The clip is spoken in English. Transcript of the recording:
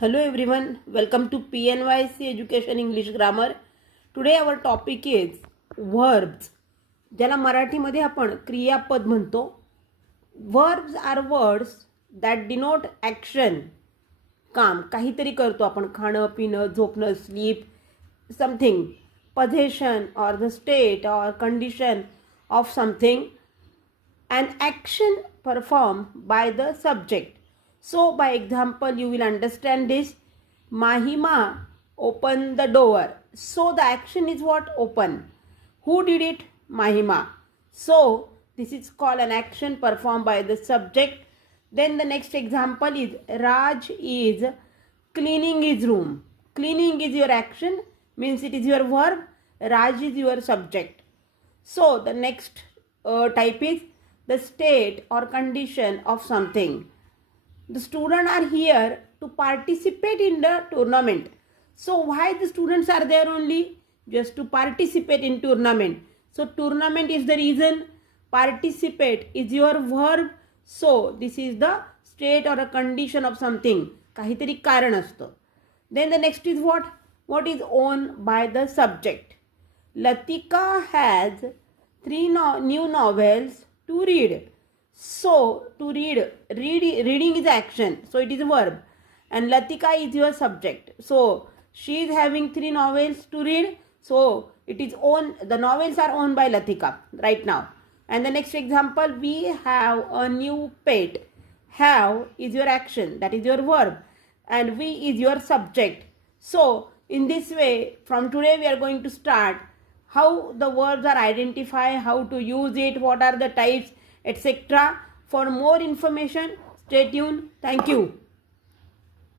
Hello everyone, welcome to PNYC Education English Grammar. Today our topic is verbs. ज्याला मराठीमध्ये आपण क्रियापद म्हणतो. Verbs are words that denote action. काम काहीतरी करतो आपण, खाणं पिणं झोपणं sleep something, possession or the state or condition of something, an action performed by the subject. So by example you will understand this. Mahima opened the door. So the action is what? Open. Who did it? Mahima. So this is called an action performed by the subject. Then the next example is Raj is cleaning his room. Cleaning is your action, means it is your verb. Raj is your subject. So the next type is the state or condition of something. The students are here to participate in the tournament. So why the students are there only? Just to participate in tournament. So tournament is the reason. Participate is your verb. So this is the state or a condition of something. काहीतरी कारण असतं. Then the next is what? What is owned by the subject. Latika has 3 new novels to read. So to reading is action, so it is a verb, and Latika is your subject. So she is having 3 novels to read, so it is owned, the novels are owned by Latika right now. And the next example, we have a new pet. Have is your action, that is your verb, and we is your subject. So in this way, from today we are going to start how the verbs are identified, how to use it, what are the types, etc. For more information, stay tuned. Thank you.